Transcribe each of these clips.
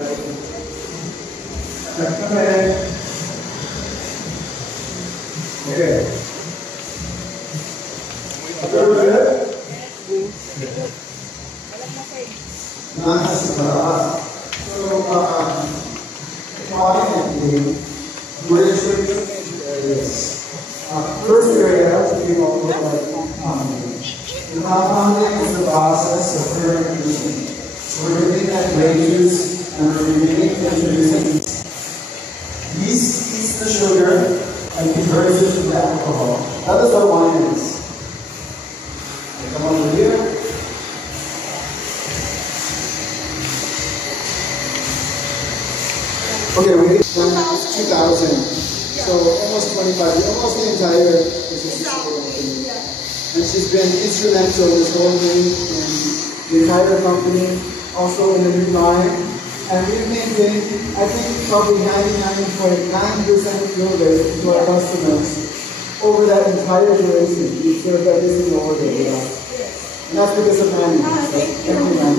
Okay. Nice. So, we're going to show you two major areas. First area is we will look at compounding. The compounding is the process of fermentation. So we're looking at grape juice and we're beginning to introduce yeast eats the sugar and converts it to alcohol. That is what wine is. Come over here. Okay, we did 2000. So almost 25 years, almost the entire business company. And she's been instrumental in this whole thing, in the entire company, also in the new line. And we've maintained, I think, probably 99.9% fill rate to our customers over that entire duration. We served every single order with us. And that's because of Manny. Thank you, Manny.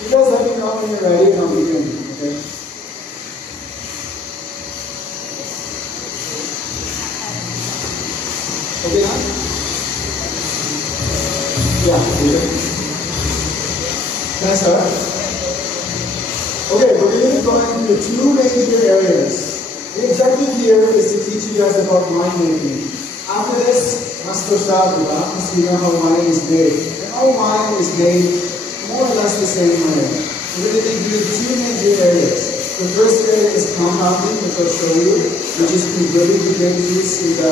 You guys let me know when you're ready and I'll begin, okay? Okay, now? Yeah, can I start? Okay, we're going to go into two major areas. The objective here is to teach you guys about winemaking. After this, because you know how wine is made. And all wine is made more or less the same way. We're going to be doing two major areas. The first area is compounding, which I'll show you, which is converting the grape juice into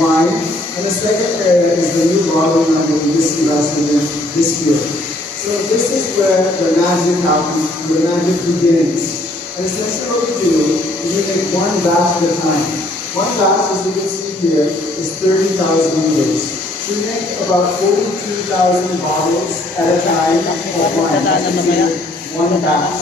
wine. And the second area is the new bottling line that we just invested in this year. So this is where the magic happens, the magic begins. And essentially what we do is we make one batch at a time. One batch, as you can see here, is 30,000 liters. So we make about 42,000 bottles at a time of wine. One batch.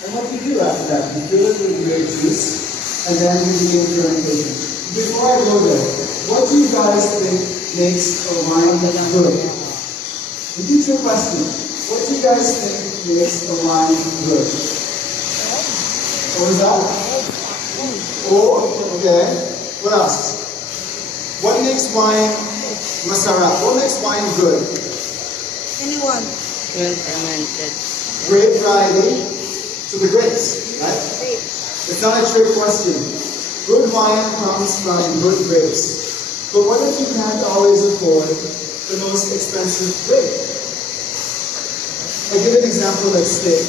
And what we do after that, we fill it with grape juice, and then we begin fermentation. Before I go there, what do you guys think makes a wine good? Repeat your question. What do you guys think makes a wine good? What is that? Oh, okay. What else? What makes wine masarap? What makes wine good? Anyone? Well fermented. Grape variety. So the grapes, right? It's not a trick question. Good wine comes from good grapes. But what if you can't always afford the most expensive grape? I'll give an example like steak.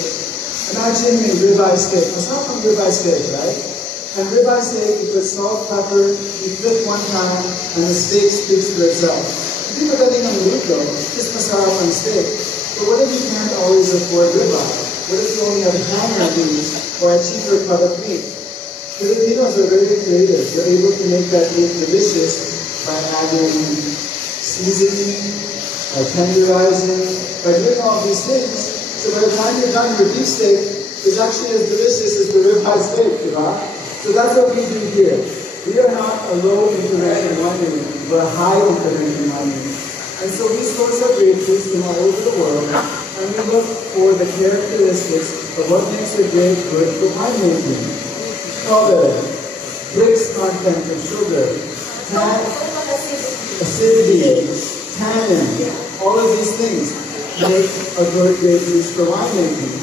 Imagine a ribeye steak. It's not from ribeye steak, right? And ribeye steak, you put salt, pepper, you flip one time, and the steak speaks for itself. If you put that in on the meat though, it's masarap on steak. But what if you can't always afford ribeye? What if you only have hammer meat or a cheaper cut of meat? Filipinos are very creative. They're able to make that meat delicious by adding seasoning, by tenderizing, by doing all these things. So by the time you're done, your beef steak is actually as delicious as the ribeye steak, you know? So that's what we do here. We are not a low intervention winery, we're a high intervention winery. And so we source our grape juice from all over the world, and we look for the characteristics of what makes a grape good for winemaking. Color, Brix content of sugar, acidity, tannin, all of these things make a good grape juice for winemaking.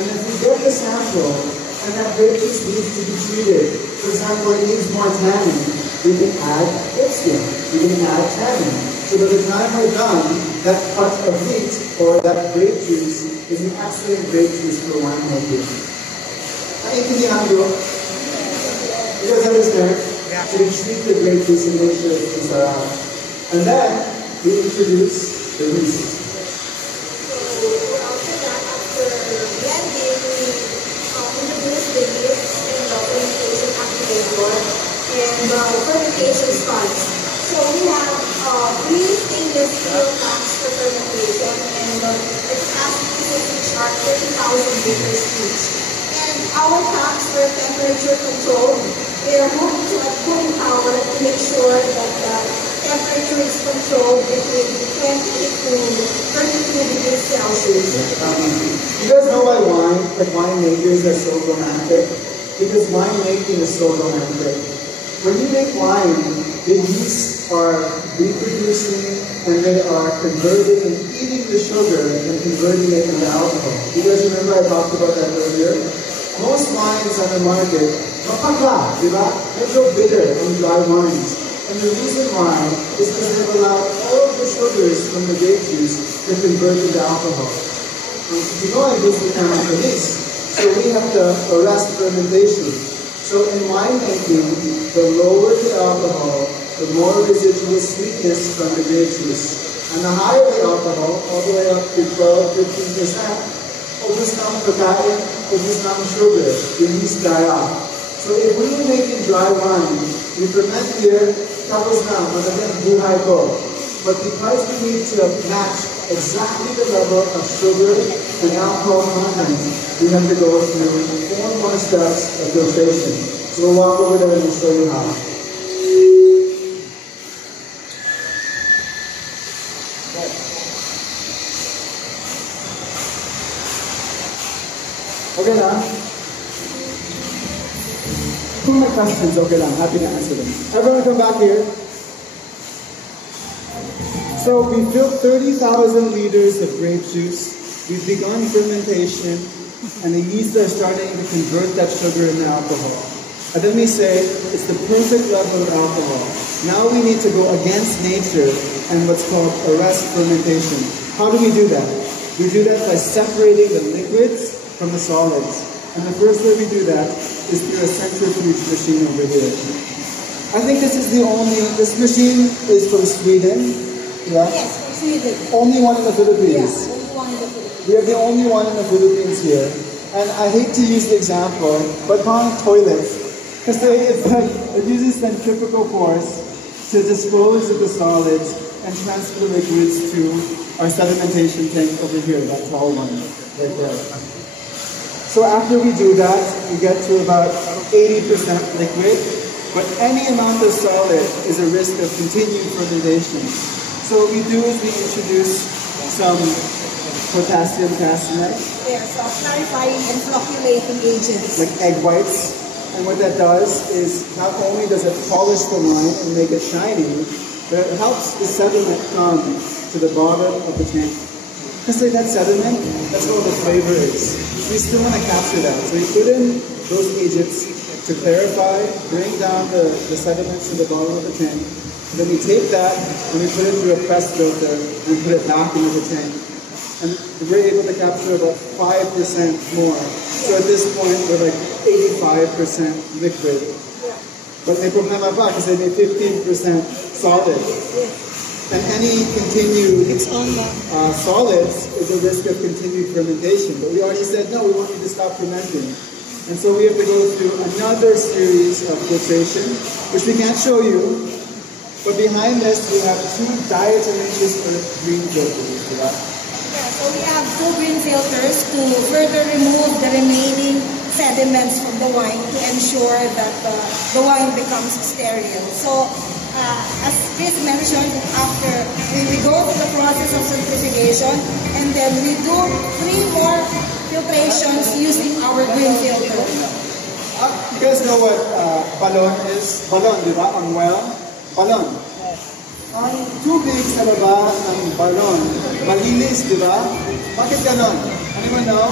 And if we get the sample, and that grape juice needs to be treated, for example, it needs more tannin, we can add grape skin, we can add tannin. So by the time we're done, that cut of meat or that grape juice is an excellent grape juice for winemaking. You guys understand? Yeah. So we treat the grape juice and make sure things are out. And then we introduce the yeast. So after that, after blending, we introduce the yeast and the fermentation activator and the fermentation starts. So we have 3 stainless steel tanks for fermentation, and the capacities of each are 30,000 liters each. And our tanks were temperature controlled. They are hooked to a cooling tower to make sure that the temperature is controlled between 20 to 32 degrees Celsius. You guys know why winemakers are so romantic? Because winemaking is so romantic. When you make wine, the yeasts are reproducing and they are converting and eating the sugar and converting it into alcohol. You guys remember I talked about that earlier? Most wines on the market, mapagla, di ba? Medyo bitter on dry wines. And the reason why is because they've allowed all of the sugars from the grape juice to convert into alcohol. And you know I use the term release, so we have to arrest fermentation. So in winemaking, the lower the alcohol, the more residual sweetness from the grape juice. And the higher the alcohol, all the way up to 12-15%, ubus na ang pagkain, ubus na ang sugar, the yeast die off. So if we were making dry wine, we ferment here, tapos na, madagyan buhay ko. But because we need to match exactly the level of sugar and alcohol content, we have to go through 4 more steps of filtration. So we'll walk over there and we'll show you how. Okay na? Kung may questions, okay lang. Happy to answer them. Everyone come back here. So we filled 30,000 liters of grape juice. We've begun fermentation, and the yeast are starting to convert that sugar into alcohol. And then we say, it's the perfect level of alcohol. Now we need to go against nature and what's called arrest fermentation. How do we do that? We do that by separating the liquids from the solids. And the first way we do that is through a centrifuge machine over here. I think this machine is from Sweden. Yeah? Yes, from Sweden. Only one in the Philippines. Yeah, only one in the Philippines. We are the only one in the Philippines here. And I hate to use the example, but on toilets, because it uses centrifugal force to dispose of the solids and transfer liquids to our sedimentation tank over here, that tall one right there. So after we do that, we get to about 80% liquid, but any amount of solid is a risk of continued fermentation. So what we do is we introduce some potassium caseinate. Yes, clarifying and flocculating agents. Like egg whites. And what that does is not only does it polish the wine and make it shiny, but it helps the sediment come to the bottom of the tank. Because that sediment, that's where the flavor is. So we still want to capture that. So we put in those agents to clarify, bring down the sediments to the bottom of the tank. Then we take that and we put it through a press filter and put it back into the tank. And we're able to capture about 5% more. So at this point, we're like 85% liquid. But may problema pa kasi may 15% solid. And any continued solids is a risk of continued fermentation. But we already said, no, we want you to stop fermenting. And so we have to go through another series of filtration, which we can't show you. But behind this, we have 2 diatomaceous earth green filters. Yeah, so we have 2 green filters to further remove the remaining sediments from the wine to ensure that the wine becomes sterile. So, as Chris mentioned, after we go through the process of centrifugation, and then we do 3 more filtrations using our green filter. You guys know what balon is? Balon, di ba? On well? Balon. Ang tubig sa baba ng balon, malinis, di ba? Bakit ganon? Anyone know?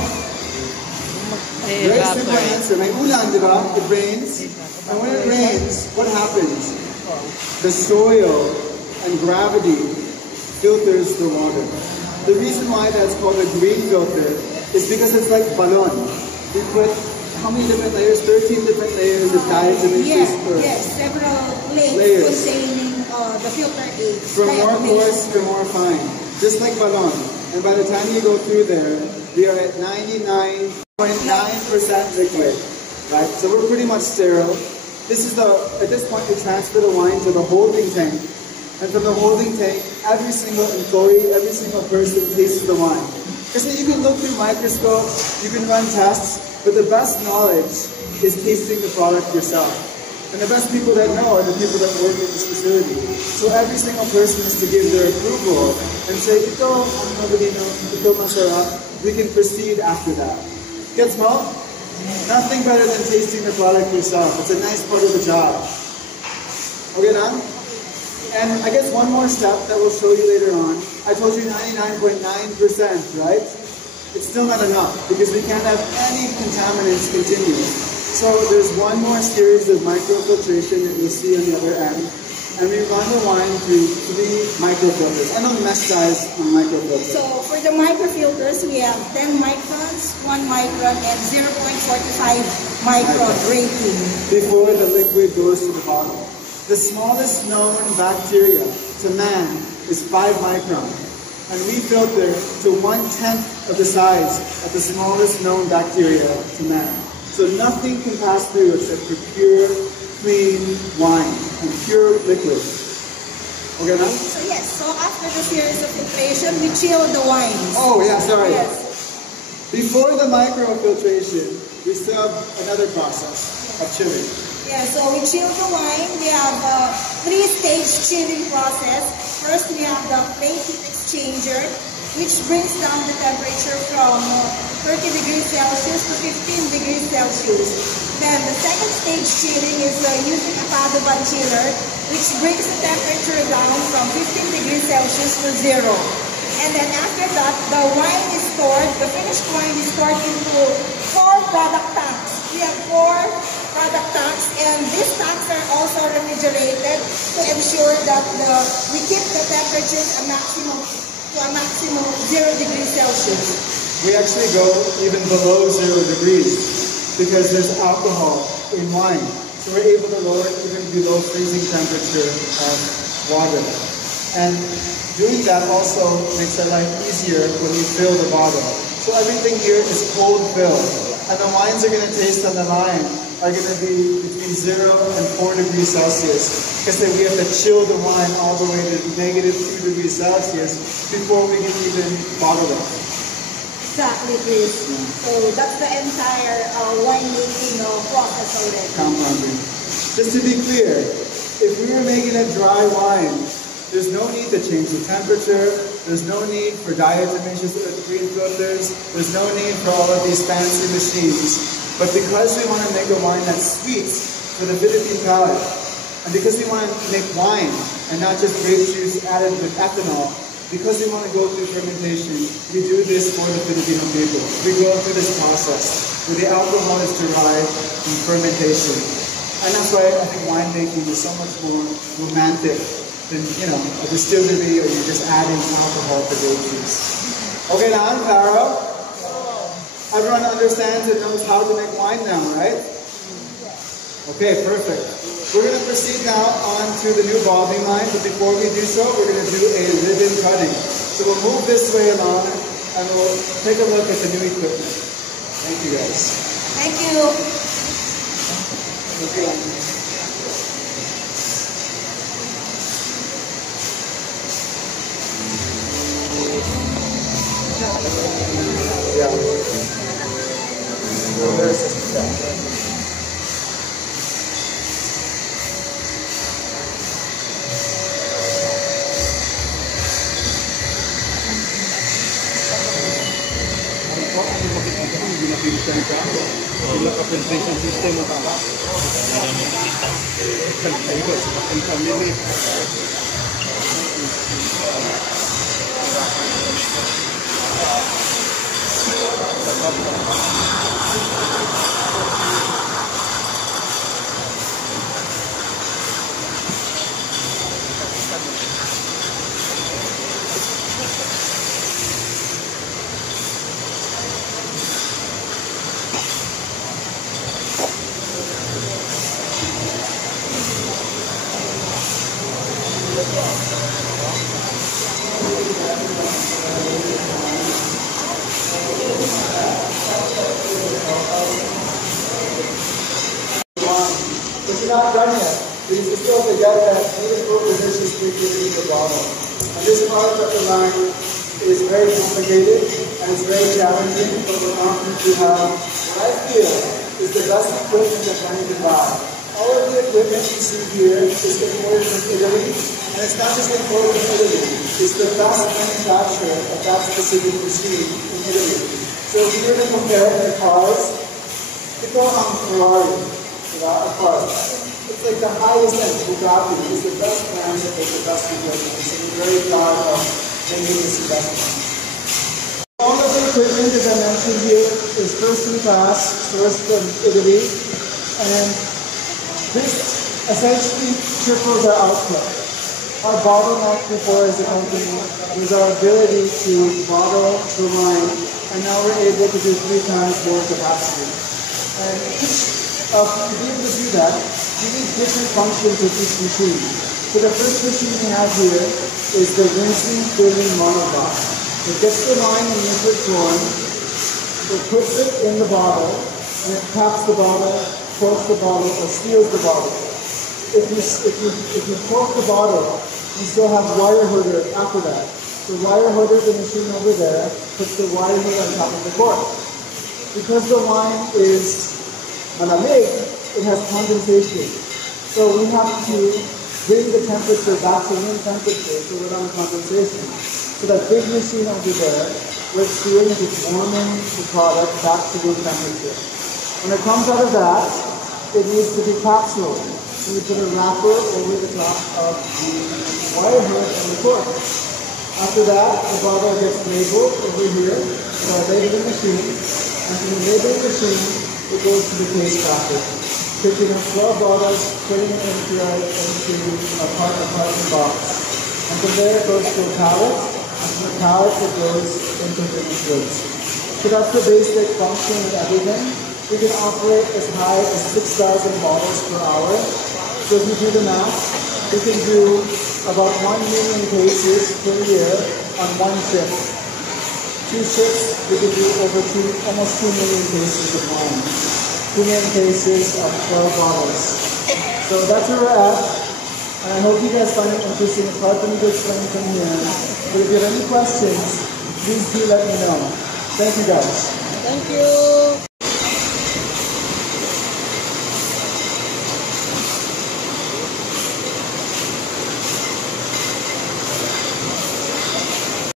Very simple answer. May ulan, di ba? It rains. And when it rains, what happens? The soil and gravity filters the water. The reason why that's called a green filter is because it's like balon. We put how many different layers? 13 different layers of diatomaceous earth. Yes, several layers containing the filter aids. From more coarse to more fine. Just like balon. And by the time you go through there, we are at 99.9% liquid. Right? So we're pretty much sterile. This is at this point we transfer the wine to the holding tank. And from the holding tank, every single employee, every single person tastes the wine. Because you can look through microscopes, you can run tests, but the best knowledge is tasting the product yourself. And the best people that know are the people that work in this facility. So every single person is to give their approval and say, ito, ang Novellino, ito masarap. We can proceed after that. Gets mo? Nothing better than tasting the product yourself. It's a nice part of the job. Okay, na? And I guess one more step that we'll show you later on. I told you 99.9%, right? It's still not enough because we can't have any contaminants continue. So there's one more series of microfiltration that you'll see on the other end. And we run the wine through 3 microfilters. I know mesh size on microfilters. So for the microfilters, we have 10 microns, 1 micron, and 0.45 micron rating. Before the liquid goes to the bottle. The smallest known bacteria to man is 5 micron. And we filter to 1/10 of the size of the smallest known bacteria to man. So nothing can pass through except for pure, clean wine and pure liquid. Okay, now? So yes, so after the series of filtration, we chill the wines. Oh yeah, sorry. Yes. Before the microfiltration, we still have another process of chilling. Yeah, so we chill the wine. We have a 3-stage chilling process. First, we have the plate heat exchanger, which brings down the temperature from 30 degrees Celsius to 15 degrees Celsius. Then the second stage chilling is using a Padovan chiller, which brings the temperature down from 15 degrees Celsius to 0. And then after that, the wine is stored, the finished wine is stored into 4 product tanks. We have 4 product tanks, and these tanks are also refrigerated to ensure that we keep the temperature to a maximum of 0 degrees Celsius. We actually go even below 0 degrees because there's alcohol in wine. So we're able to lower it even below freezing temperature of water. And doing that also makes our life easier when we fill the bottle. So everything here is cold filled. And the wines are going to taste on the line are going to be between 0 and 4 degrees Celsius. Because then we have to chill the wine all the way to -2 degrees Celsius before we can even bottle it. Exactly, Chris. So that's the entire winemaking process already. Compounding. Just to be clear, if we were making a dry wine, there's no need to change the temperature, there's no need for diatomaceous green filters, there's no need for all of these fancy machines. But because we want to make a wine that's sweet for the Philippine palate, and because we want to make wine and not just grape juice added with ethanol, because we want to go through fermentation, we do this for the Filipino people. We go through this process where the alcohol is derived from fermentation. And that's why I think winemaking is so much more romantic than, a distillery or you're just adding alcohol to grape juice. Okay, now, Clara, everyone understands and knows how to make wine now, right? Okay, perfect. We're going to proceed now on to the new bottling line, but before we do so, we're going to do a ribbon cutting. So we'll move this way along, and we'll take a look at the new equipment. Thank you, guys. Thank you. Okay. Yeah. So there's that. Filtration system mo tama. But you're not done yet. Because you still have to get that beautiful delicious liquid in the bottle. And this part of the line is very complicated and it's very challenging, but we're confident to have what I feel is the best equipment that one can buy. All of the equipment you see here is imported from Italy, and it's not just imported from Italy, it's the best manufacturer of that specific machine in Italy. So if you were to compare the cars, people on Ferrari, a car. It's like the highest end. Bugatti is the best brand that makes the best equipment. So we're very proud of making this investment. All of the equipment, as I mentioned here, is first in class, sourced from Italy, and this essentially triples our output. Our bottleneck before as a company was our ability to bottle the wine, and now we're able to do 3 times more capacity. And to be able to do that, you need different functions of each machine. So the first machine we have here is the rinsing filling monoblock. It gets the wine in liquid form, it puts it in the bottle, and it caps the bottle, corks the bottle, or seals the bottle. If you cork the bottle, you still have wire hooder after that. The wire hooder, the machine over there, puts the wire hooder on top of the cork. Because the wine is malamig, it has condensation. So we have to bring the temperature back to room temperature so we're on condensation. So that big machine over there, what it's doing is it's warming the product back to room temperature. When it comes out of that, it needs to be capsuled. So we put a wrapper over the top of the wire hood and the cork. After that, the bottle gets labeled over here with our labeling machine, and from the labeling machine, it goes to the case packer, picking up 12 bottles, putting it into a carton box. And from there, it goes to a pallet, and from the pallet, it goes into finished goods. So that's the basic function of everything. We can operate as high as 6,000 bottles per hour. So if you do the math, we can do about 1 million cases per year on one shift. 2 shifts, we can do almost 2 million cases of wine. 2 million cases of 12 bottles. So that's where we're at. And I hope you guys find it interesting. It's hard for me to explain from here. But if you have any questions, please do let me know. Thank you guys. Thank you.